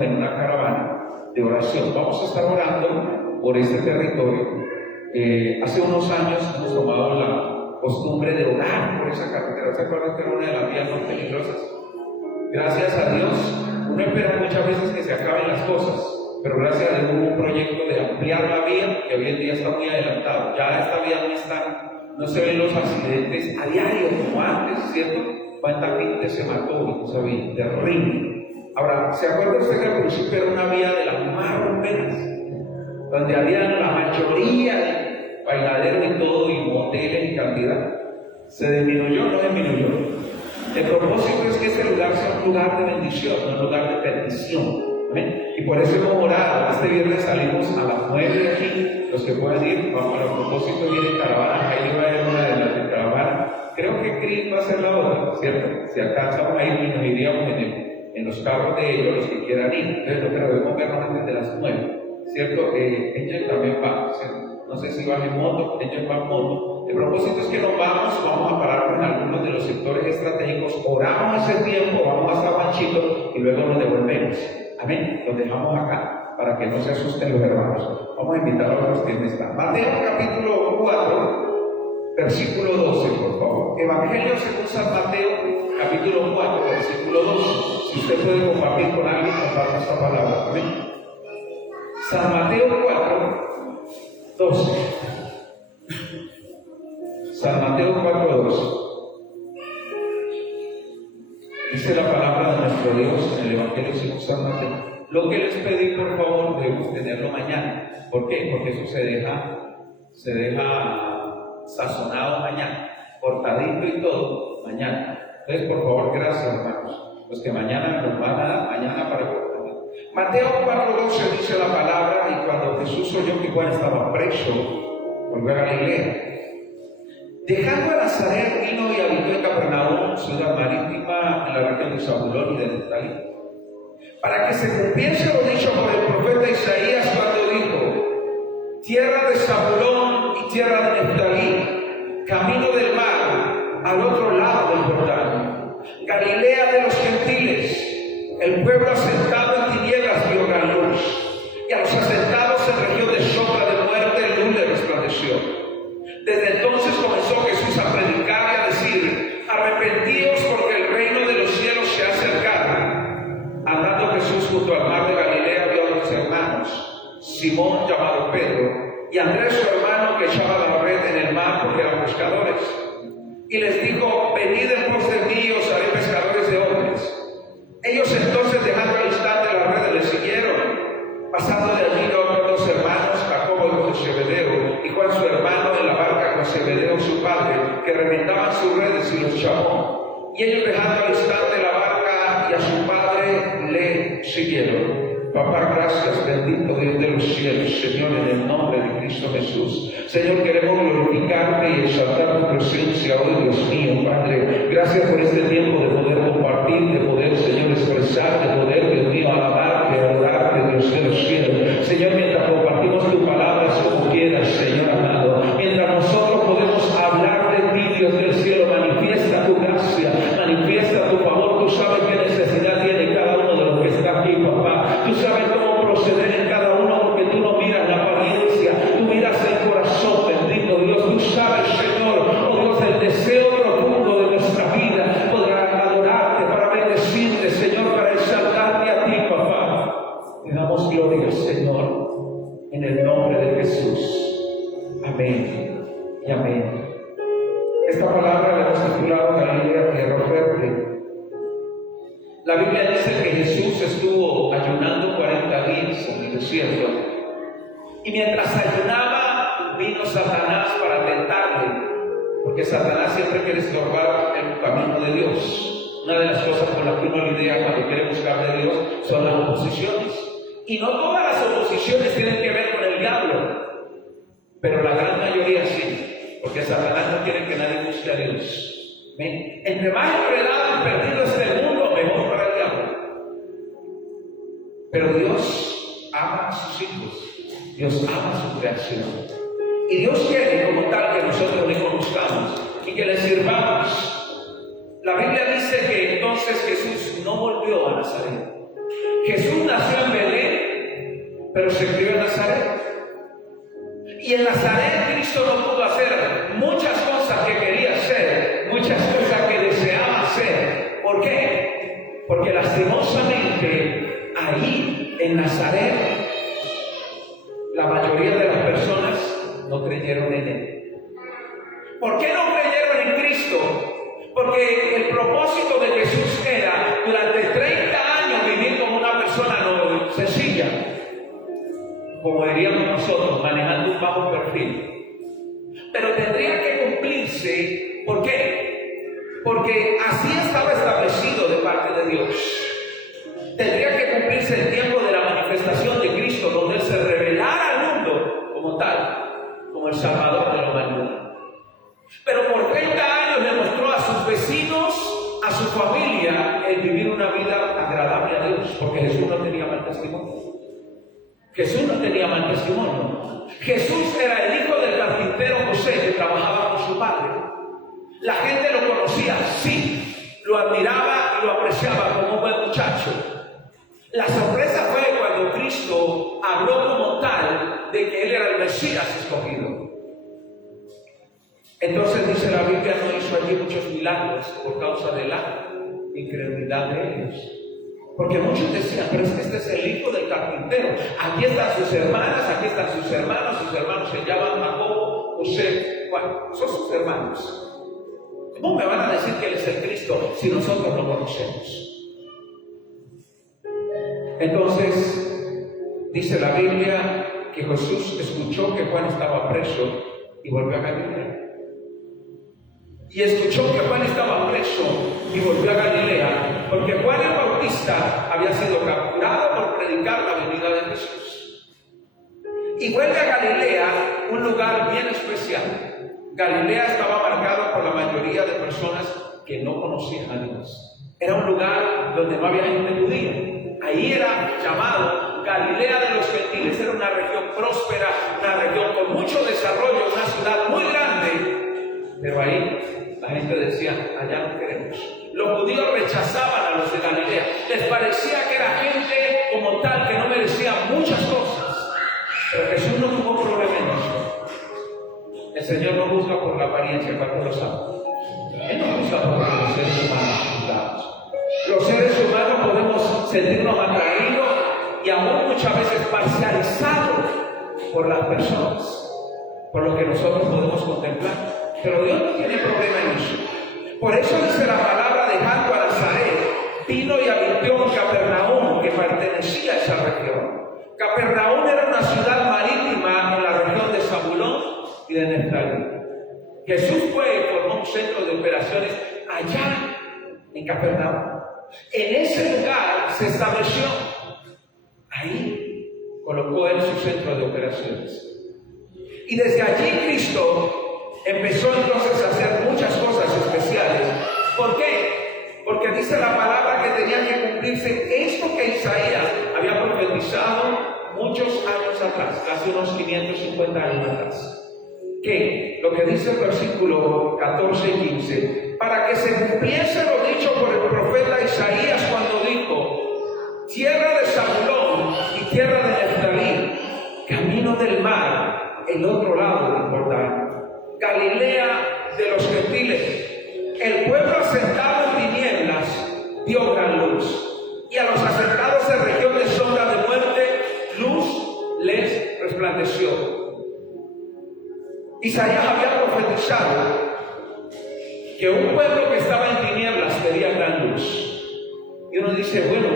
en una caravana de oración. Vamos a estar orando por este territorio. Hace unos años hemos tomado la costumbre de orar por esa carretera. ¿Se acuerdan que era una de las vías más peligrosas? Gracias a Dios, uno espera muchas veces que se acaben las cosas, pero gracias a Dios hubo un proyecto de ampliar la vía que hoy en día está muy adelantado. Ya esta vía no se ven los accidentes a diario como antes, ¿cierto? ¿Cuánta gente se mató en esa vía? Terrible. Ahora, ¿se acuerda usted que al principio era una vía de las más rumberas? Donde había la mayoría de bailaderos y todo, y moteles y cantidad. ¿Se disminuyó o no disminuyó? El propósito es que este lugar sea un lugar de bendición, no un lugar de perdición. ¿Amén? Y por eso hemos orado. Este viernes salimos a las 9 de aquí. Los que puedan ir, vamos a propósito, viene caravana. Ahí va a haber una de las de caravana. Creo que Cris va a ser la otra, ¿cierto? Si alcanzamos ahí, nos iríamos en los carros de ellos, los que quieran ir. Entonces, pero debemos vernos antes de las 9, ¿cierto? Ella también va, ¿cierto? No sé si van en moto, ella va en moto. El propósito es que nos vamos a parar en algunos de los sectores estratégicos, oramos ese tiempo, vamos hasta Banchito y luego nos devolvemos. Amén. Los dejamos acá para que no se asusten los hermanos. Vamos a invitar a los que están. Mateo capítulo 4, versículo 12, por favor. Evangelio según San Mateo, capítulo 4, versículo 12. Si usted puede compartir con alguien, comparta esta palabra. Amén. San Mateo 4, 12. San Mateo 4, 12. Dice la palabra de nuestro Dios en el Evangelio según San Mateo. Lo que les pedí, por favor, debemos tenerlo mañana. ¿Por qué? Porque eso se deja sazonado mañana, cortadito y todo mañana. Entonces, por favor, gracias, hermanos. Los que mañana nos van a dar, mañana para cortar. Mateo 4:12 dice la palabra, y cuando Jesús oyó que Juan estaba preso, volvió a Galilea. Dejando a Nazaret, vino y habitó en Capernaum, ciudad marítima en la región de Zabulón y de Neftalí, para que se cumpliese lo dicho por el profeta Isaías cuando dijo: tierra de Zabulón y tierra de Neftalí, camino del mar, al otro lado del Jordán, Galilea de los gentiles, el pueblo asentado en tinieblas vio gran luz, y a los asentados en región de sombra de muerte luz le resplandeció. Desde entonces comenzó Jesús a predicar y a decir: arrepentíos porque el reino de los cielos se ha acercado. Andando Jesús junto al mar de Galilea, vio a dos hermanos, Simón llamado Pedro, y Andrés su hermano, que echaba la red en el mar porque eran pescadores. Y les dijo: venid en pos de mí, os haré pescadores de hombres. Ellos entonces, dejando al instante la red, le siguieron. Pasando de allí otros dos hermanos, Jacobo hijo de Zebedeo, y Juan su hermano, en la barca con Zebedeo su padre, que remendaban sus redes y los chamó. Y ellos, dejando al instante la barca y a su padre, le siguieron. Papá, gracias, bendito Dios de los cielos, Señor, en el nombre de Cristo Jesús. Señor, queremos glorificarte y exaltar tu presencia hoy, Dios mío, Padre. Gracias por este tiempo de poder compartir, de poder, Señor, expresar, de poder, Dios mío, alabarte, adorarte, Dios de los cielos. Señor, mientras compartimos tu palabra, como quieras, Señor amado, mientras nosotros podemos hablar de ti, Dios del cielo, manifiesta tu gracia, manifiesta tu favor. Tú sabes qué necesidad tiene cada uno de los que está aquí, papá. Tú sabes cómo proceder en cada uno, porque tú no miras la apariencia, tú miras el corazón, bendito Dios. Tú sabes, Señor, oh Dios, el deseo profundo de nuestra vida, poder adorarte, para bendecirte, Señor, para exaltarte a ti, papá. Te damos gloria, Señor, en el nombre de Jesús. Amén y amén. Esta palabra la hemos titulado Galilea, tierra fértil. La Biblia dice que Jesús estuvo ayunando 40 días en el desierto, y mientras ayunaba vino Satanás para tentarle, porque Satanás siempre quiere estorbar el camino de Dios. Una de las cosas con las que uno lidia cuando quiere buscar de Dios son las oposiciones, y no todas las oposiciones tienen que ver con el diablo, pero la gran mayoría sí, porque Satanás no quiere que nadie busque a Dios. ¿Ven? Entre más enredado y perdido este mundo, mejor para el diablo. Pero Dios ama a sus hijos, Dios ama a su creación, y Dios quiere como tal que nosotros le conozcamos y que le sirvamos. La Biblia dice que entonces Jesús no volvió a Nazaret. Jesús nació en Belén, pero se crió en Nazaret. Y en Nazaret Cristo no pudo hacer muchas cosas que quería hacer, muchas cosas que deseaba hacer. ¿Por qué? Porque lastimosamente ahí en Nazaret la mayoría de las personas no creyeron en Él. ¿Por qué no creyeron en Cristo? Porque el propósito de Jesús era durante 30 años vivir como una persona no sencilla, como diríamos nosotros, manejando un bajo perfil. Pero tendría que cumplirse. ¿Por qué? Porque así estaba establecido de parte de Dios. Tendría que cumplirse el tiempo de la manifestación de Cristo, donde Él se revelara al mundo como tal, como el Salvador de la humanidad. Pero por 30 años le mostró a sus vecinos, a su familia, el vivir una vida agradable a Dios, porque Jesús no tenía mal testimonio. Jesús no tenía mal testimonio. Jesús era el hijo del carpintero José, que trabajaba con su padre. La gente lo conocía, sí, lo admiraba y lo apreciaba como un buen muchacho. La sorpresa fue cuando Cristo habló como tal de que Él era el Mesías escogido. Entonces dice la Biblia, no hizo allí muchos milagros por causa de la incredulidad de ellos. Porque muchos decían, pero es que este es el hijo del carpintero. Aquí están sus hermanas, aquí están sus hermanos se llaman Jacobo, José, bueno, son sus hermanos. ¿Cómo me van a decir que Él es el Cristo si nosotros lo conocemos? Entonces, dice la Biblia que Jesús escuchó que Juan estaba preso y volvió a Galilea. Y escuchó que Juan estaba preso y volvió a Galilea, porque Juan el Bautista había sido capturado por predicar la venida de Jesús. Y vuelve a Galilea, un lugar bien especial. Galilea estaba marcado por la mayoría de personas que no conocían a Dios. Era un lugar donde no había gente judía. Ahí era llamado Galilea de los Gentiles. Era una región próspera, una región con mucho desarrollo, una ciudad muy grande. Pero ahí la gente decía, allá no queremos. Los judíos rechazaban a los de Galilea. Les parecía que era gente como tal que no merecía muchas cosas. Pero Jesús no tuvo problema en eso. El Señor no juzga por la apariencia, ¿cuánto lo sabe? Él no juzga por los seres humanos. Los seres humanos podemos sentirnos atraídos y aún muchas veces parcializados por las personas, por lo que nosotros podemos contemplar. Pero Dios no tiene problema en eso. Por eso dice la palabra, dejando a Nazaret, vino y habitó en Capernaum, que pertenecía a esa región. Capernaum era una ciudad marítima en la región de Zabulón y de Neftalí. Jesús fue y formó un centro de operaciones allá en Capernaum. En ese lugar se estableció. Ahí colocó Él su centro de operaciones. Y desde allí Cristo empezó entonces a hacer muchas cosas especiales. ¿Por qué? Porque dice la palabra que tenía que cumplirse esto que Isaías había profetizado muchos años atrás, casi unos 550 años atrás. ¿Qué? Lo que dice el versículo 14 y 15, para que se cumpliese lo dicho por el profeta Isaías cuando dijo, tierra de Zabulón y tierra de Neftalí, camino del mar, el otro lado del Jordán, Galilea de los gentiles, el pueblo asentado en tinieblas dio gran luz, y a los asentados en región de sombra de muerte, luz les resplandeció. Isaías había profetizado que un pueblo que estaba en tinieblas vería gran luz. Y uno dice, bueno,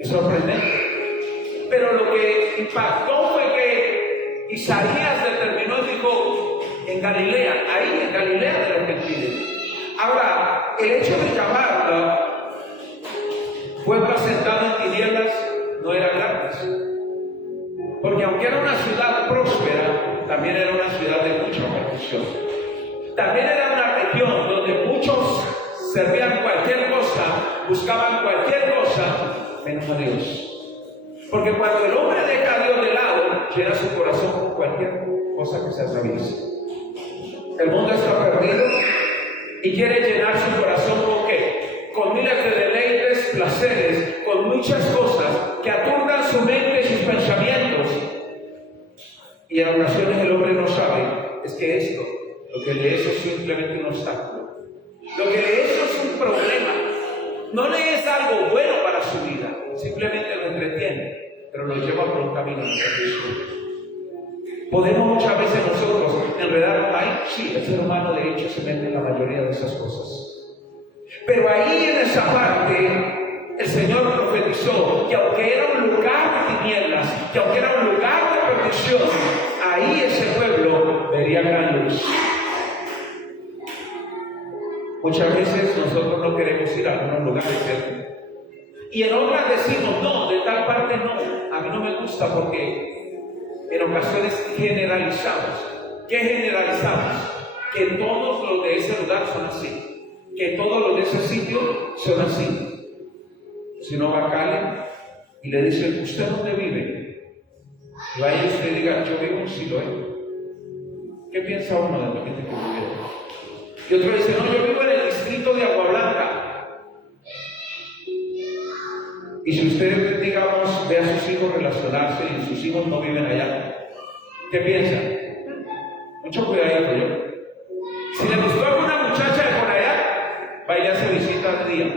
es sorprendente. Pero lo que impactó fue que Isaías determinó y dijo, en Galilea, ahí en Galilea de los gentiles. Ahora, el hecho de llamarla pueblo asentado en tinieblas no era gratis. Porque aunque era una ciudad próspera, también era una ciudad de mucha oposición. También era una región donde muchos servían cualquier cosa, buscaban cualquier cosa, menos a Dios. Porque cuando el hombre deja a Dios de lado, llena su corazón con cualquier cosa que se atraviese. El mundo está perdido y quiere llenar su corazón con ¿qué? con miles de deleites, placeres, con muchas cosas que aturdan su mente y sus pensamientos. Y en ocasiones el hombre no sabe, es que esto, lo que le es simplemente un obstáculo. Lo que le es un problema. No le es algo bueno para su vida, simplemente lo entretiene, pero lo lleva por un camino de perdición. Podemos muchas veces nosotros enredarnos ahí, sí, el ser humano de hecho se mete en la mayoría de esas cosas. Pero ahí en esa parte, el Señor profetizó que aunque era un lugar de tinieblas, que aunque era un lugar de perdición, ahí ese pueblo vería gran luz. Muchas veces nosotros no queremos ir a algunos lugares, ¿cierto? Y en otras decimos, no, de tal parte no, a mí no me gusta porque en ocasiones generalizamos. ¿Qué generalizamos? Que todos los de ese lugar son así, que todos los de ese sitio son así. Si no va a Cali y le dicen, ¿usted dónde vive? Y vaya usted y diga, yo vivo en Siloé. ¿Qué piensa uno de la gente que vive? Y otro dice, no, yo vivo en el distrito de Agua Blanca. Y si usted, digamos, ve a sus hijos relacionarse y sus hijos no viven allá, ¿qué piensa? Mucho cuidado yo. Si le gustó alguna muchacha de por allá, va y le hace visita de día.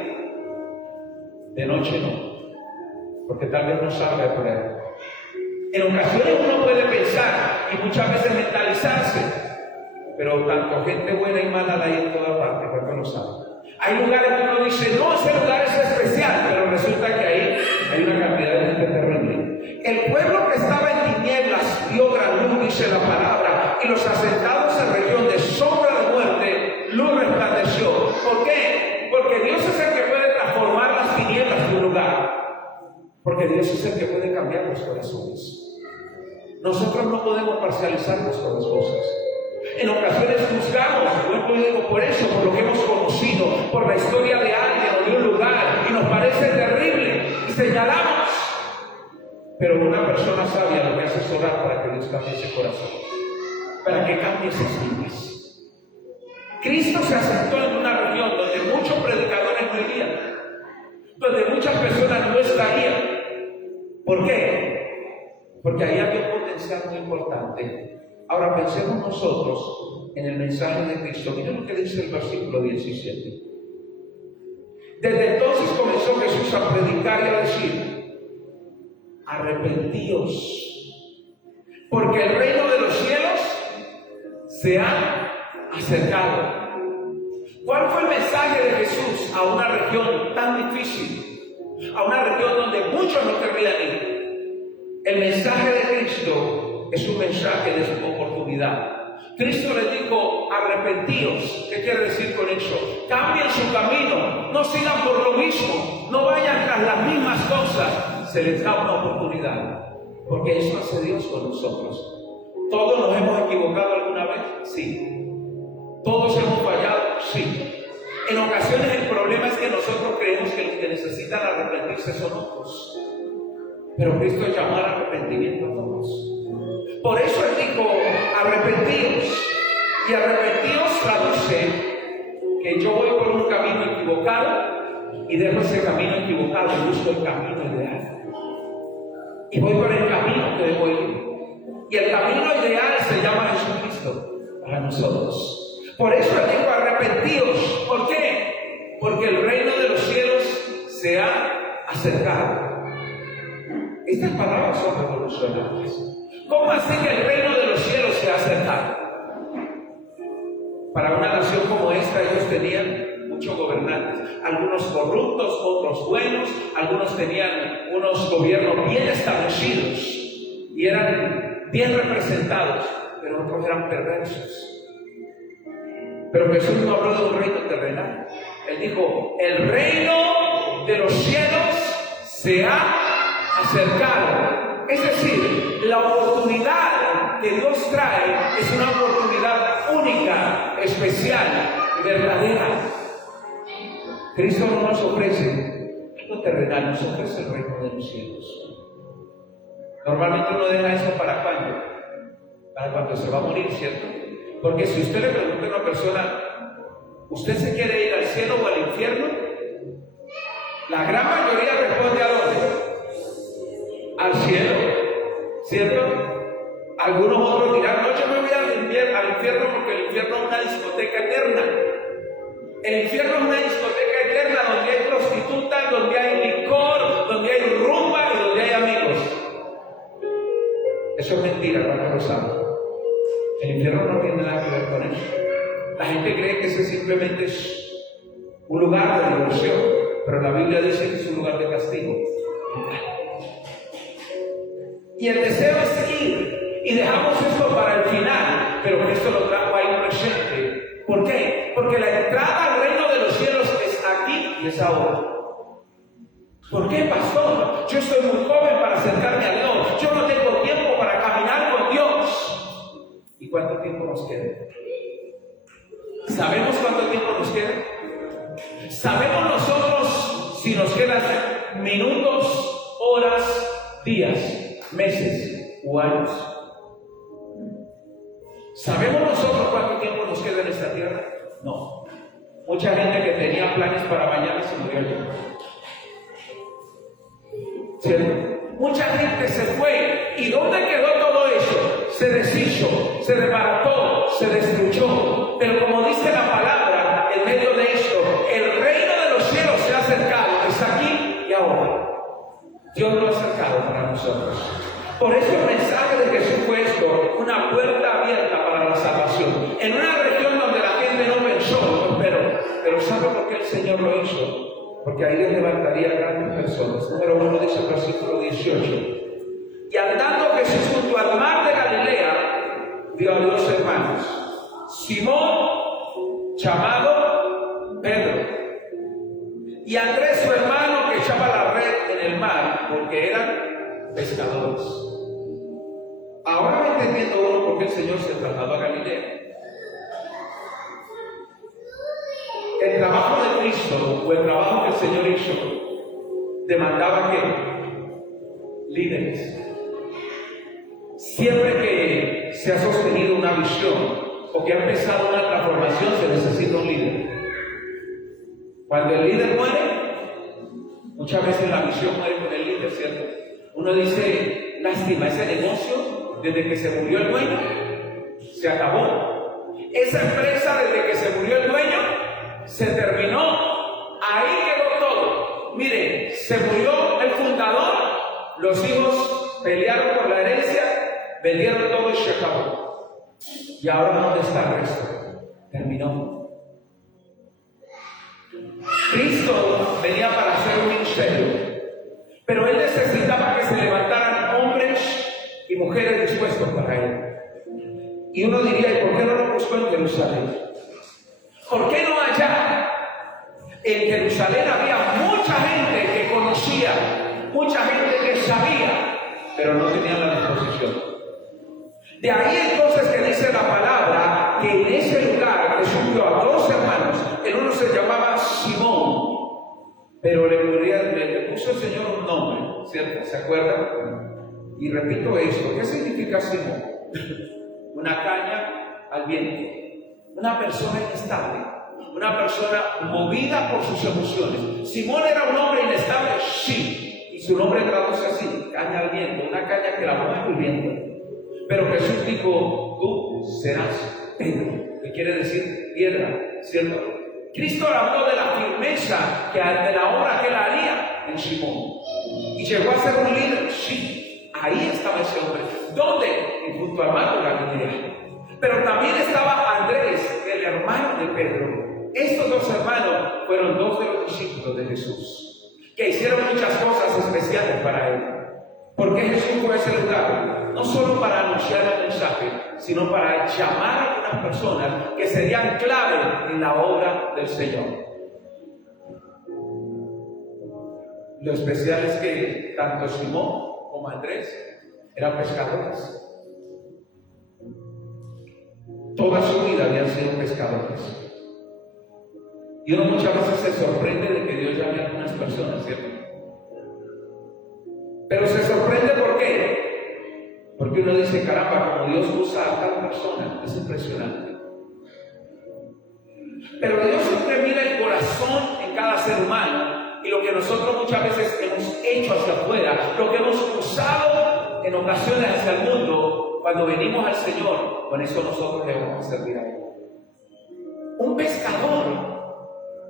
De noche no, porque tal vez no salga por ahí. En ocasiones uno puede pensar y muchas veces mentalizarse, pero tanto gente buena y mala hay en toda parte, porque no sabe. Hay lugares que uno dice, no, ese lugar es especial, pero resulta que ahí hay una cantidad de gente terrible. El pueblo que estaba en tinieblas vio gran luz, dice la palabra, y los asentados en región de sombra de muerte, luz resplandeció. ¿Por qué? Porque Dios es el que puede transformar las tinieblas de un lugar. Porque Dios es el que puede cambiar los corazones. Nosotros no podemos parcializarnos con las cosas. En ocasiones juzgamos, yo digo por eso, por lo que hemos conocido, por la historia de alguien o de un lugar, y nos parece terrible, y señalamos. Pero una persona sabia lo que hace es orar para que Dios cambie ese corazón, para que cambie esas vidas. Cristo se asentó en una región donde muchos predicadores no irían, donde muchas personas no estarían. ¿Por qué? Porque ahí había un potencial muy importante. Ahora pensemos nosotros en el mensaje de Cristo. Miren lo que dice el versículo 17. Desde entonces comenzó Jesús a predicar y a decir, arrepentíos, porque el reino de los cielos se ha acercado. ¿Cuál fue el mensaje de Jesús a una región tan difícil? A una región donde muchos no querrían ir. El mensaje de Cristo es un mensaje de oportunidad. Cristo les dijo, arrepentíos. ¿Qué quiere decir con eso? Cambien su camino, no sigan por lo mismo, no vayan tras las mismas cosas. Se les da una oportunidad, porque eso hace Dios con nosotros. ¿Todos nos hemos equivocado alguna vez? Sí. ¿Todos hemos fallado? Sí. En ocasiones el problema es que nosotros creemos que los que necesitan arrepentirse son otros. Pero Cristo llamó al arrepentimiento a todos. Por eso Él dijo, arrepentíos. Y arrepentíos traduce que yo voy por un camino equivocado y dejo ese camino equivocado y busco el camino ideal. Y voy por el camino que debo ir. Y el camino ideal se llama Jesucristo para nosotros. Por eso Él dijo, arrepentíos. ¿Por qué? Porque el reino de los cielos se ha acercado. Estas palabras son revolucionarias. ¿Cómo así que el reino de los cielos se ha acercado? Para una nación como esta, ellos tenían muchos gobernantes, algunos corruptos, otros buenos, algunos tenían unos gobiernos bien establecidos y eran bien representados, pero otros eran perversos. Pero Jesús no habló de un reino terrenal. Él dijo, el reino de los cielos se ha acercado. Es decir, la oportunidad que Dios trae es una oportunidad única, especial y verdadera. Cristo no nos ofrece algo terrenal, nos ofrece el reino de los cielos. Normalmente uno deja eso para cuando, para cuando se va a morir, ¿cierto? Porque si usted le pregunta a una persona, ¿usted se quiere ir al cielo o al infierno? La gran mayoría responde ¿a dónde? Al cielo, ¿cierto? Algunos otros dirán, no, yo me voy al infierno porque el infierno es una discoteca eterna. El infierno es una discoteca eterna donde hay prostitutas, donde hay licor, donde hay rumba y donde hay amigos. Eso es mentira, ¿cuántos lo saben? El infierno no tiene nada que ver con eso. La gente cree que ese simplemente es un lugar de diversión, pero la Biblia dice que es un lugar de castigo. Y el deseo es ir, y dejamos esto para el final, pero Cristo lo trajo ahí presente. ¿Por qué? Porque la entrada al reino de los cielos es aquí y es ahora. ¿Por qué, pastor? Yo estoy muy joven para acercarme a Dios. Yo no tengo tiempo para caminar con Dios. ¿Y cuánto tiempo nos queda? ¿Sabemos cuánto tiempo nos queda? ¿Sabemos nosotros si nos quedan minutos, horas, días, meses o años? ¿Sabemos nosotros cuánto tiempo nos queda en esta tierra? No. Mucha gente que tenía planes para mañana se murió ayer. ¿Cierto? Mucha gente se fue. ¿Y dónde quedó todo eso? Se deshizo, se desbarató, se destruyó. Pero como dice la palabra, en medio de esto, el reino de los cielos se ha acercado. Es aquí y ahora. Dios lo ha acercado para nosotros. Por eso el mensaje de Jesús fue esto, una puerta abierta para la salvación. En una región donde la gente no pensó, pero ¿sabe por qué el Señor lo hizo? Porque ahí les levantaría grandes personas. Número 1 dice el versículo 18. Y andando Jesús junto al mar de Galilea, vio a 2 hermanos. Simón, llamado Pedro, y Andrés su hermano, que echaba la red en el mar, porque eran pescadores. Ahora va entendiendo uno por qué el Señor se trasladó a Galilea. El trabajo de Cristo, o el trabajo que el Señor hizo, demandaba ¿qué? Líderes. Siempre que se ha sostenido una visión o que ha empezado una transformación, se necesita un líder. Cuando el líder muere, muchas veces la visión muere con el líder, ¿cierto? Uno dice, lástima, ese negocio, desde que se murió el dueño, se acabó. Esa empresa, desde que se murió el dueño, se terminó. Ahí quedó todo. Mire, se murió el fundador, los hijos pelearon por la herencia, vendieron todo y se acabó. Y ahora ¿dónde está el resto? Terminó. Cristo venía para hacer un ministerio, pero Él necesitaba que se levantaran hombres y mujeres dispuestos para Él. Y uno diría, ¿y por qué no lo buscó en Jerusalén? ¿Por qué no allá? En Jerusalén había mucha gente que conocía, mucha gente que sabía, pero no tenían la disposición. De ahí entonces que dice la palabra que en ese lugar Jesús vio a 2 hermanos. El uno se llamaba Simón, pero le puso el Señor un nombre, ¿cierto? ¿Se acuerdan? Y repito esto, ¿qué significa Simón? Una caña al viento. Una persona inestable, una persona movida por sus emociones. Simón era un hombre inestable, sí, y su nombre traduce así, caña al viento, una caña que la mueve el viento. Pero Jesús dijo, tú serás Pedro, que quiere decir piedra, ¿cierto? Cristo habló de la firmeza de la obra que él haría en Simón. Y llegó a ser un líder, sí, ahí estaba ese hombre. ¿Dónde? Junto al mar de Galilea. Pero también estaba Andrés, el hermano de Pedro. Estos 2 hermanos fueron 2 de los discípulos de Jesús, que hicieron muchas cosas especiales para él. Porque Jesús fue a ese lugar, no solo para anunciar el mensaje, sino para llamar a unas personas que serían clave en la obra del Señor. Lo especial es que tanto Simón como Andrés eran pescadores. Toda su vida habían sido pescadores. Y uno muchas veces se sorprende de que Dios llame a algunas personas, ¿cierto? Pero se sorprende ¿por qué? Porque uno dice, caramba, como Dios usa a tal persona, es impresionante. Pero Dios siempre mira el corazón en cada ser humano, y lo que nosotros muchas veces hemos hecho hacia afuera, lo que hemos usado en ocasiones hacia el mundo, cuando venimos al Señor, con eso nosotros le vamos a servir a Él. Un pescador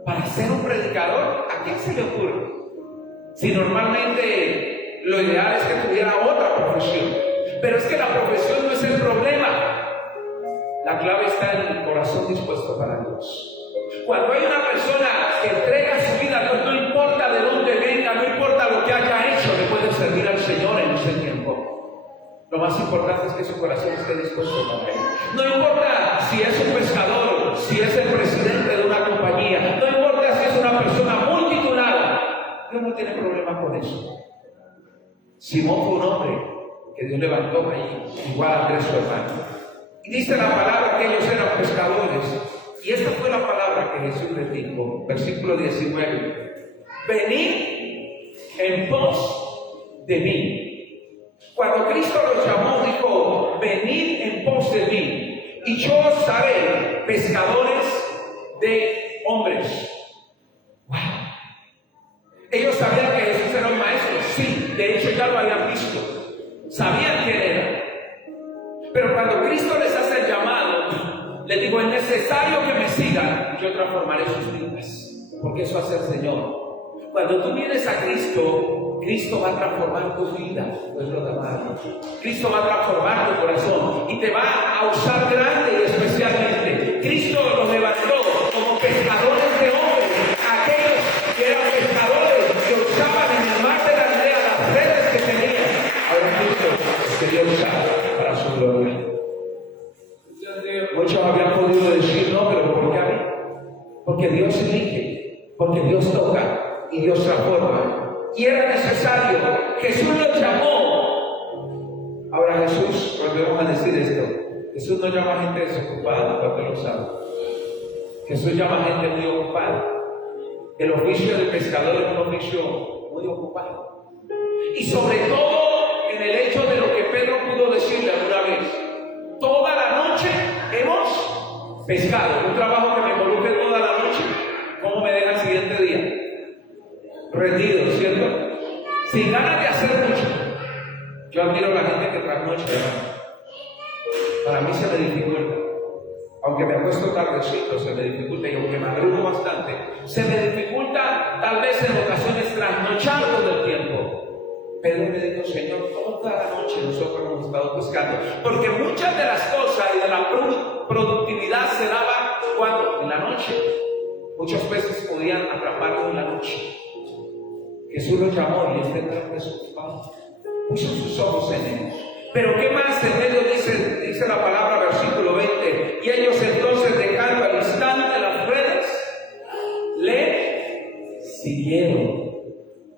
para ser un predicador, ¿a quién se le ocurre? Si normalmente lo ideal es que tuviera otra profesión. Pero es que la profesión no es el problema. La clave está en el corazón dispuesto para Dios. Cuando hay una persona que entrega su vida a Dios, no importa de dónde venga, no importa lo que haya hecho, le puede servir al Señor en ese tiempo. Lo más importante es que su corazón esté dispuesto para Él. No importa si es un pescador, si es el presidente de una compañía, no importa si es una persona multitudinada, Dios no tiene problema con eso. Simón fue un hombre que Dios levantó ahí, igual a Andrés su hermano. Y dice la palabra que ellos eran pescadores. Y esta fue la palabra que Jesús les dijo, versículo 19. Venid en pos de mí. Cuando Cristo los llamó, dijo, venid en pos de mí, y yo os haré pescadores de hombres. ¡Wow! Ellos sabían que Jesús era un maestro, sí, de hecho ya lo habían visto, sabían quién era. Pero cuando Cristo les hace el llamado, les digo, es necesario que me sigan y yo transformaré sus vidas, porque eso hace el Señor. Cuando tú vienes a Cristo, Cristo va a transformar tu vida, pues lo demás. Cristo va a transformar tu corazón y te va a usar grande y especialmente. Cristo los levantó como pescadores de hombres, aquellos que eran pescadores que usaban en el mar de Galilea las redes que tenían. Ahora Cristo los quería usar para su gloria. Muchos habían podido decir, no, pero ¿por qué a mí? Porque Dios elige, porque Dios toca y Dios transforma. Y era necesario. Jesús los llamó. Ahora Jesús, volvemos a decir esto, Jesús no llama a gente desocupada, porque lo sabe. Jesús llama a gente muy ocupada. El oficio del pescador es un oficio muy ocupado. Y sobre todo en el hecho de lo que Pedro pudo decirle alguna vez. Toda la noche hemos pescado. Un trabajo que me coloque toda la noche, ¿cómo me deja el siguiente día? Rendido, ¿cierto? Sin ganas de hacer mucho. Yo admiro a la gente que trasnocha, hermano. Para mí se me dificulta. Aunque me acuesto tardecito, se me dificulta. Y aunque madrugo bastante, se me dificulta tal vez en ocasiones trasnochar todo el tiempo. Pedro le dijo, Señor, toda la noche nosotros hemos estado pescando. Porque muchas de las cosas y de la productividad se daba cuando en la noche. Muchas veces podían atraparlo en la noche. Jesús los llamó y este era desocupado. Puso sus ojos en él. Pero ¿qué más en medio dice la palabra, versículo 20? Y ellos entonces, dejando al instante las redes, le siguieron.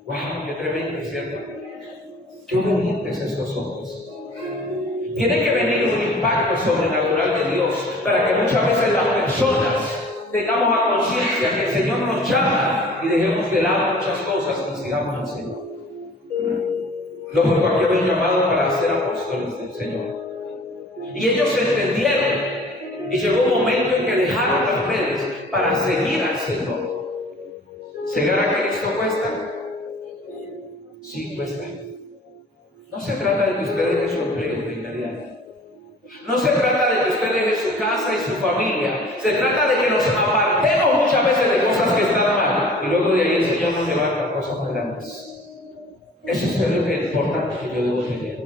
¡Wow! ¡Qué tremendo!, ¿cierto? ¡Qué obedientes estos hombres! Tiene que venir un impacto sobrenatural de Dios para que muchas veces las personas tengamos a conciencia que el Señor nos llama y dejemos de lado muchas cosas y sigamos al Señor. Lógico, aquí habían llamado para ser apóstoles del Señor. Y ellos entendieron y llegó un momento en que dejaron las redes para seguir al Señor. ¿Seguir a Cristo cuesta? Sí, cuesta. No se trata de que usted deje su empleo de inmediato. No se trata de que usted deje su casa y su familia. Se trata de que nos apartemos muchas veces de cosas que están mal. Y luego de ahí el Señor nos levanta a cosas más grandes. Eso es lo que es importante que yo debo tener.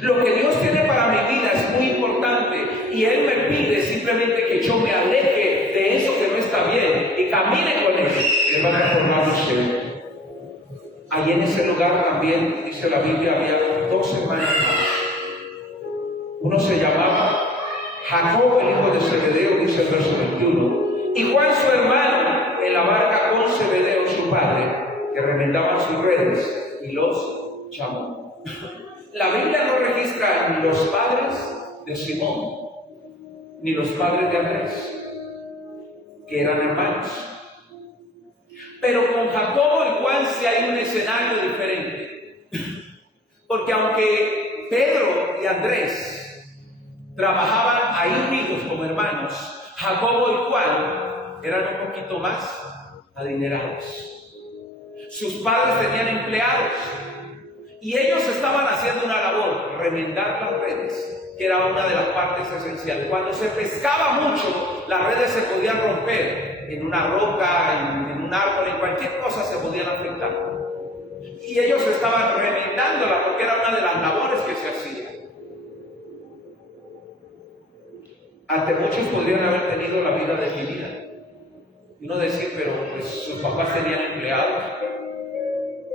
Lo que Dios tiene para mi vida es muy importante. Y Él me pide simplemente que yo me aleje de eso que no está bien y camine con Él. Él va a transformar usted. Allí en ese lugar también, dice la Biblia, había 2 hermanos más. Uno se llamaba Jacob, el hijo de Zebedeo, dice el verso 21, y Juan su hermano, en la barca con Zebedeo su padre, que remendaban sus redes, y los llamó. La Biblia no registra ni los padres de Simón, ni los padres de Andrés, que eran hermanos. Pero con Jacobo y Juan sí hay un escenario diferente. Porque aunque Pedro y Andrés trabajaban ahí unidos como hermanos, Jacobo y Juan eran un poquito más adinerados. Sus padres tenían empleados y ellos estaban haciendo una labor, remendar las redes, que era una de las partes esenciales. Cuando se pescaba mucho, las redes se podían romper en una roca, en un árbol, en cualquier cosa se podían afectar. Y ellos estaban remendándola porque era una de las labores que se hacían. Ante muchos podrían haber tenido la vida definida. Y uno decir, pero pues sus papás tenían empleados.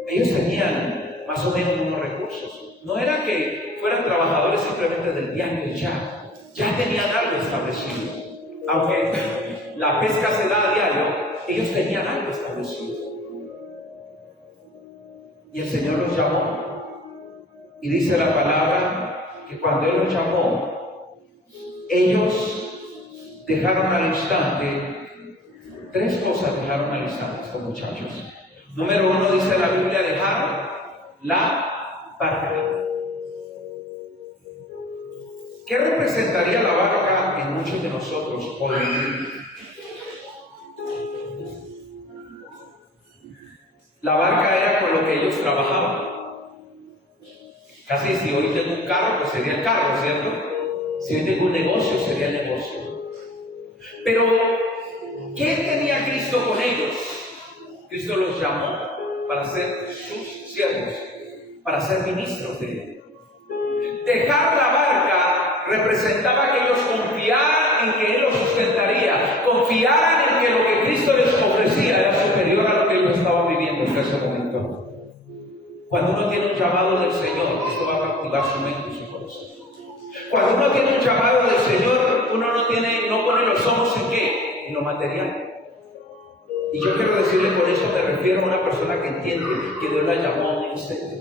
Ellos tenían más o menos unos recursos. No era que fueran trabajadores simplemente del diario y ya tenían algo establecido. Aunque la pesca se da a diario, ellos tenían algo establecido. Y el Señor los llamó. Y dice la palabra que cuando Él los llamó, ellos dejaron al instante, 3 cosas dejaron al instante estos muchachos. Número 1, dice la Biblia, dejaron la barca. ¿Qué representaría la barca en muchos de nosotros hoy en día? La barca era con lo que ellos trabajaban. Casi si hoy tengo un carro, pues sería el carro, ¿cierto? Si hoy tengo un negocio, sería el negocio. Pero, ¿qué tenía Cristo con ellos? Cristo los llamó para ser sus siervos, para ser ministros de Él. Dejar la barca representaba que ellos confiaran en que Él los sustentaría, confiaran en que lo que Cristo les ofrecía era superior a lo que ellos estaban viviendo en ese momento. Cuando uno tiene un llamado del Señor, esto va a cautivar su mente y su corazón. Cuando uno tiene un llamado del Señor, uno no pone los ojos en ¿qué? En lo material. Y yo quiero decirle con eso, me refiero a una persona que entiende que Dios la llamó a un ministerio.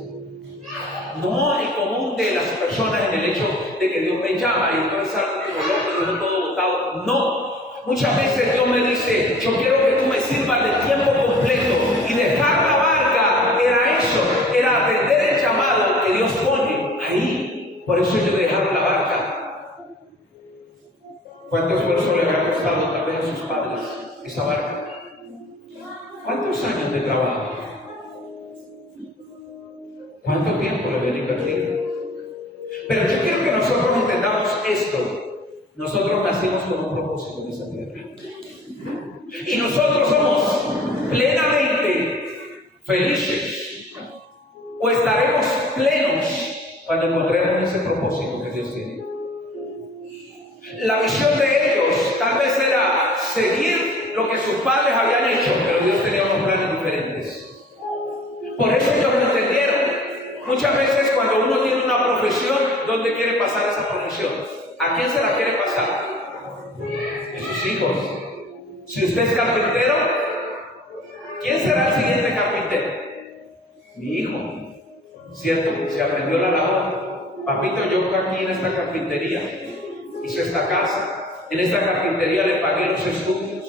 No el común de las personas en el hecho de que Dios me llama y entonces algo como loco y uno todo botado. No. Muchas veces Dios me dice, yo quiero que tú me sirvas de tiempo completo. Y dejar la barca era eso, era atender el llamado que Dios pone ahí. Por eso ellos dejaron la barca. ¿Cuánto esfuerzo le habrá costado tal vez a sus padres esa barca? ¿Cuántos años de trabajo? ¿Cuánto tiempo le habían invertido? Pero yo quiero que nosotros entendamos esto. Nosotros nacimos con un propósito en esta tierra. Y nosotros somos plenamente felices. O estaremos plenos cuando encontremos ese propósito que Dios tiene. La visión de ellos tal vez era seguir lo que sus padres habían hecho, pero Dios tenía unos planes diferentes. Por eso ellos lo entendieron. Muchas veces cuando uno tiene una profesión, ¿dónde quiere pasar esa profesión? ¿A quién se la quiere pasar? A sus hijos. Si usted es carpintero, ¿quién será el siguiente carpintero? Mi hijo. ¿Cierto? Se aprendió la labor. Papito, yo aquí en esta carpintería hice esta casa. En esta carpintería le pagué los estudios.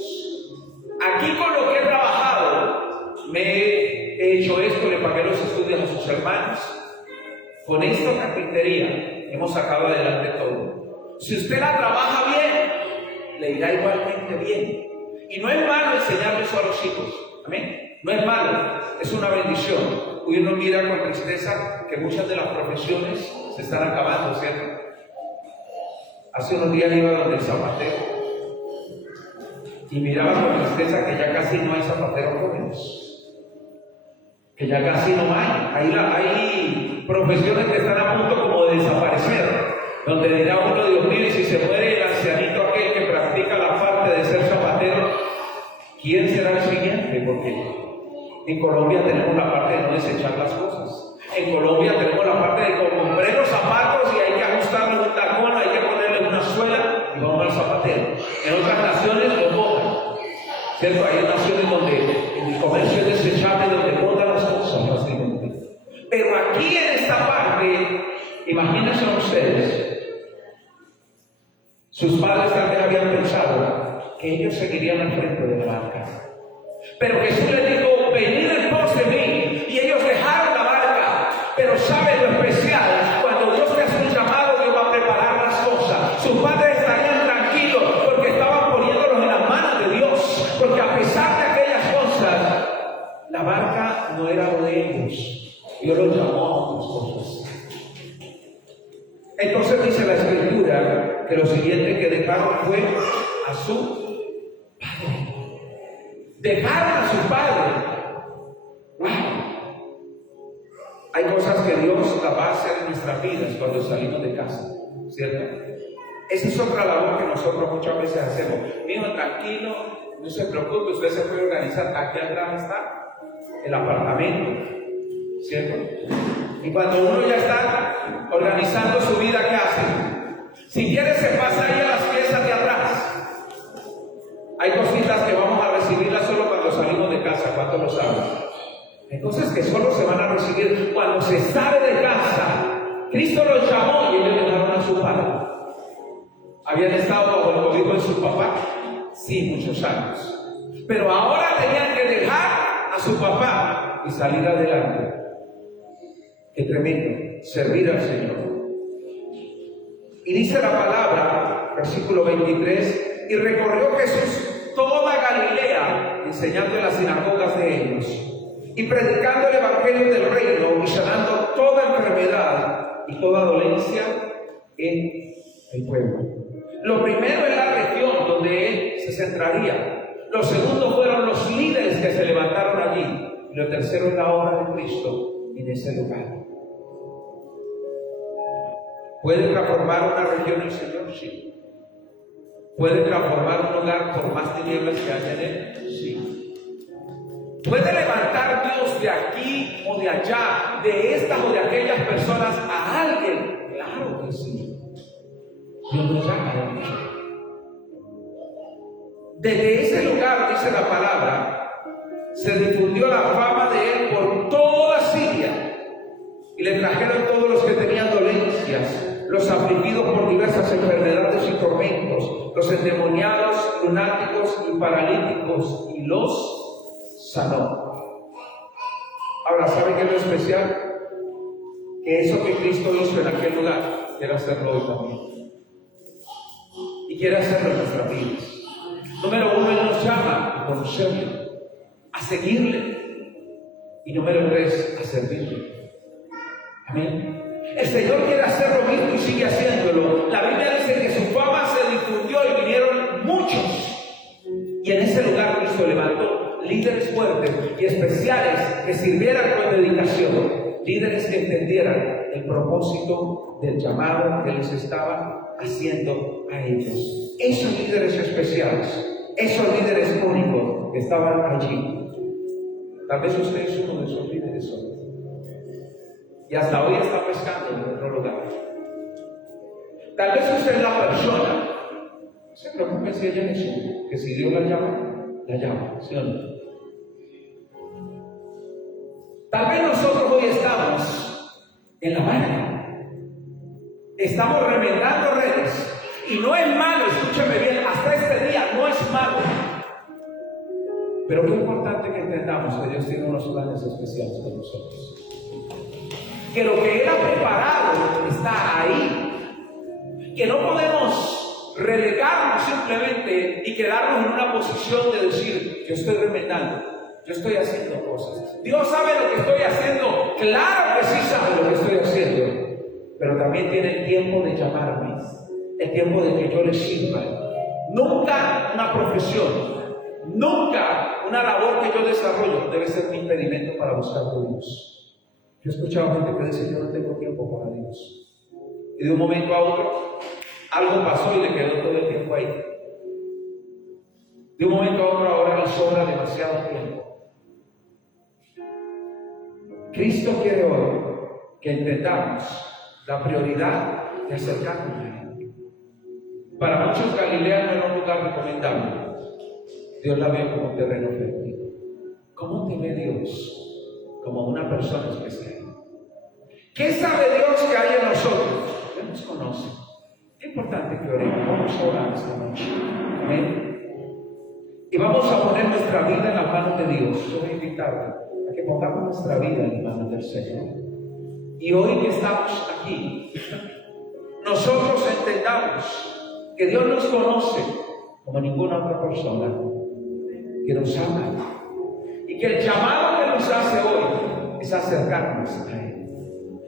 Aquí con lo que he trabajado, me he hecho esto, le pagué los estudios a sus hermanos. Con esta carpintería hemos sacado adelante todo. Si usted la trabaja bien, le irá igualmente bien. Y no es malo enseñarle eso a los hijos. Amén. No es malo, es una bendición. Hoy uno mira con tristeza que muchas de las profesiones se están acabando, ¿cierto? Hace unos días iba donde el zapatero y miraba con tristeza que ya casi no hay zapateros jóvenes, que ya casi no hay. Hay profesiones que están a punto como de desaparecer, donde dirá uno, Dios mío, y si se muere el ancianito aquel que practica la parte de ser zapatero, ¿quién será el siguiente? Porque en Colombia tenemos la parte de no desechar las cosas. En Colombia tenemos la parte de compré los zapatos y hay que ajustarle un tacón, hay que ponerle una suela y vamos al zapatero. En otras naciones lo botan. ¿Cierto? Hay naciones donde el comercio es desechable, donde botan las cosas fácilmente. Pero aquí en esta parte, imagínense ustedes, sus padres tal vez habían pensado que ellos seguirían al frente de la barca. Pero Jesús les dijo, venid en pos de mí. Y ellos dejaron la barca. Pero ¿saben lo especial? Cuando Dios te hace un llamado, Dios va a preparar las cosas. Sus padres estarían tranquilos porque estaban poniéndolos en las manos de Dios. Porque a pesar de aquellas cosas, la barca no Entonces dice la Escritura que lo siguiente que dejaron fue a su padre. Dejaron a su padre. ¡Wow! Hay cosas que Dios las va a hacer en nuestras vidas cuando salimos de casa, ¿cierto? Esa es otra labor que nosotros muchas veces hacemos. Mijo, tranquilo, no se preocupe, usted se puede organizar. Aquí atrás está el apartamento, ¿cierto? Y cuando uno ya está organizando su vida, ¿qué hace? Si quiere se pasa ahí a las piezas de atrás. Hay cositas que vamos a recibirlas solo cuando salimos de casa, ¿cuánto lo saben? Hay cosas que solo se van a recibir cuando se sale de casa. Cristo los llamó y ellos dejaron a su padre. ¿Habían estado bajo el cobijo de su papá? Sí, muchos años. Pero ahora tenían que dejar a su papá y salir adelante. Qué tremendo, servir al Señor. Y dice la palabra, versículo 23, y recorrió Jesús toda Galilea, enseñando en las sinagogas de ellos, y predicando el evangelio del reino, y sanando toda enfermedad y toda dolencia en el pueblo. Lo primero es la región donde él se centraría. Lo segundo fueron los líderes que se levantaron allí. Y lo tercero es la obra de Cristo en ese lugar. ¿Puede transformar una región el Señor? Sí. ¿Puede transformar un lugar por más tinieblas que haya en él? Sí. ¿Puede levantar Dios de aquí o de allá, de estas o de aquellas personas a alguien? Claro que sí. Dios nos llama. Desde ese lugar, dice la palabra, se difundió la fama de él por toda Siria, y le trajeron todos los que tenían dolencias, los afligidos por diversas enfermedades y tormentos, los endemoniados, lunáticos y paralíticos, y los sanó. Ahora, ¿sabe qué es lo especial? Que eso que Cristo hizo en aquel lugar, quiere hacerlo hoy también. Y quiere hacerlo en nuestras vidas. Número uno, Él nos llama a conocerle, a seguirle. Y número tres, a servirle. Amén. El Señor quiere hacer lo mismo y sigue haciéndolo. La Biblia dice que su fama se difundió y vinieron muchos. Y en ese lugar Cristo levantó líderes fuertes y especiales que sirvieran con dedicación. Líderes que entendieran el propósito del llamado que les estaba haciendo a ellos. Esos líderes especiales, esos líderes únicos que estaban allí. Tal vez usted es uno de esos líderes hoy. Y hasta hoy está pescando en otro lugar. Tal vez usted es la persona. No se preocupe si ella es uno, que si Dios la llama, ¿sí o no? Tal vez nosotros hoy estamos en la barca. Estamos remendando redes. Y no es malo, escúchame bien, hasta este día no es malo. Pero qué importante que entendamos que Dios tiene unos planes especiales con nosotros. Que lo que Él ha preparado está ahí. Que no podemos relegarnos simplemente y quedarnos en una posición de decir, yo estoy remendando. Yo estoy haciendo cosas. Dios sabe lo que estoy haciendo. Claro que sí sabe lo que estoy haciendo. Pero también tiene el tiempo de llamarme. El tiempo de que yo le sirva. Nunca una profesión. Nunca una labor que yo desarrollo debe ser mi impedimento para buscar a Dios. Yo he escuchado gente que dice, yo no tengo tiempo para Dios. Y de un momento a otro, algo pasó y le quedó todo el tiempo ahí. De un momento a otro ahora le sobra demasiado tiempo. Cristo quiere hoy que entendamos la prioridad de acercarnos a Él. Para muchos Galilea no era un lugar recomendable. Dios la ve como un terreno fértil. ¿Cómo te ve Dios? Como una persona especial. ¿Qué sabe Dios que hay en nosotros? Él nos conoce. Qué importante que oremos. Vamos a orar esta noche. Amén. Y vamos a poner nuestra vida en las manos de Dios. Yo voy a invitarle a que pongamos nuestra vida en las manos del Señor. Y hoy que estamos aquí, nosotros entendamos que Dios nos conoce como ninguna otra persona, que nos ama, y que el llamado que nos hace hoy es acercarnos a Él,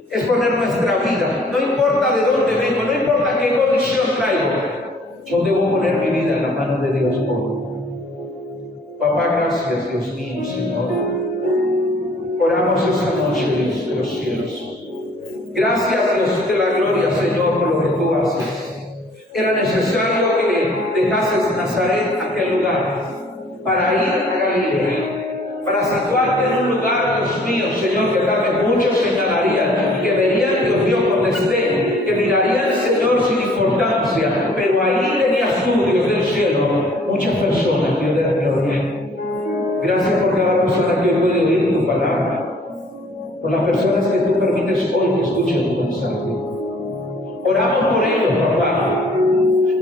es poner nuestra vida, no importa de dónde venga Yo debo poner mi vida en la mano de Dios hoy. Papá, gracias, Dios mío, Señor. Oramos esta noche, Dios de los cielos. Gracias, Dios de la gloria, Señor, por lo que tú haces. Era necesario que dejases Nazaret, aquel lugar, para ir a Galilea, para situarte en un lugar, Dios mío, Señor, que tal vez muchos señalarían y que verían, Dios mío, con desdén, que mirarían, Señor, sin importancia, pero ahí tenías tú, Dios del cielo, muchas personas, Dios de la gloria. Gracias por cada persona que hoy puede oír tu palabra, por las personas que tú permites hoy que escuchen tu mensaje. Oramos por ellos, papá,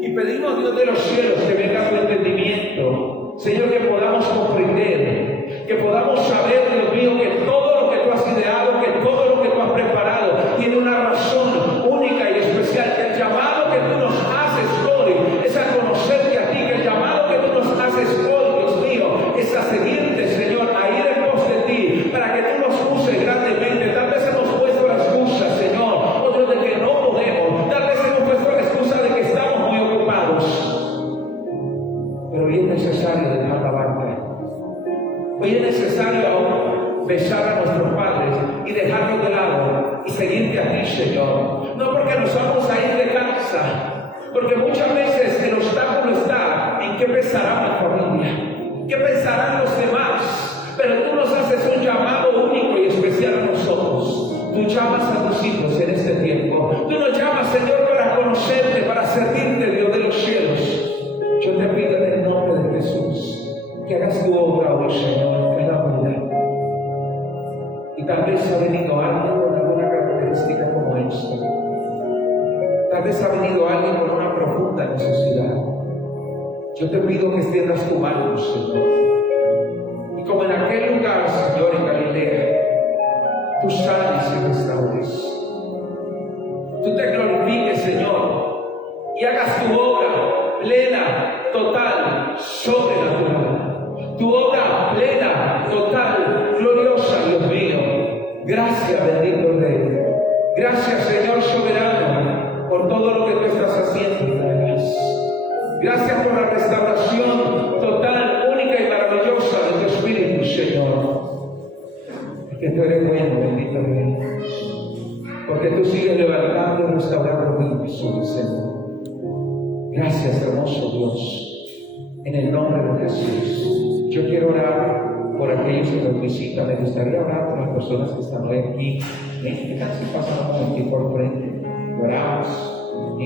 y pedimos, Dios de los cielos, que venga tu entendimiento, Señor, que podamos comprender, que podamos saber, Dios mío, que todo lo que tú has ideado, que todo lo que tú has preparado, tiene una razón única y especial, que el llamado que tú nos haces hoy es a conocerte a ti, que el llamado que tú nos haces hoy, Dios mío, es a seguirte, Señor, a ir en pos de ti, para que tú nos uses grandemente. Tal vez hemos puesto la excusa, Señor, otros de que no podemos, tal vez hemos puesto la excusa de que estamos muy ocupados, pero hoy es necesario dejar la banca. Hoy es necesario besar a nuestros padres y dejarlos de lado y seguirte a ti, Señor. No porque nos vamos a ir de casa, porque muchas veces el obstáculo está en qué pensará la familia, qué pensarán los demás, pero tú nos haces un llamado único y especial a nosotros. Tú llamas a tus hijos en este tiempo. Tú nos llamas, Señor, para conocerte, para servirte, Dios de los cielos. Yo te pido en el nombre de Jesús que hagas tu obra hoy, Señor, en la vida. Y tal vez ha venido alguien con alguna característica como esta. Tal vez ha venido alguien con una profunda necesidad. Yo te pido que extiendas tu mano, Señor. Y como en aquel lugar, Señor, en Galilea, tú sanes y restaures. Tú te glorifiques, Señor, y hagas tu obra plena, total, sobrenatural. Tu obra plena, total, gloriosa, Dios mío. Gracias, bendito Rey. Gracias, Señor soberano, por todo lo que tú estás haciendo en la vida. Gracias por la restauración total, única y maravillosa de tu Espíritu, Señor. Porque tú eres bueno, bendito Rey. Porque tú sigues levantando y restaurando vidas, Señor. Gracias, hermoso Dios. En el nombre de Jesús. Yo quiero orar por aquellos que nos visitan. Me gustaría orar por las personas que están hoy aquí. ¿Qué tal si pasan un momentito por frente? Oramos y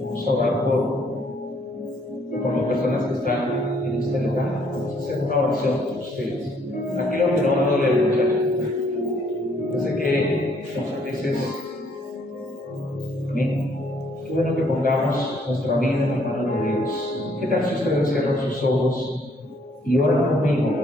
vamos a orar por las personas que están en este lugar. Vamos a hacer una oración por ustedes. Aquí lo que no me duele mucho. Yo sé que muchas veces, amén, qué bueno que pongamos nuestra vida en la mano de Dios. ¿Qué tal si ustedes cierran sus ojos y oran conmigo?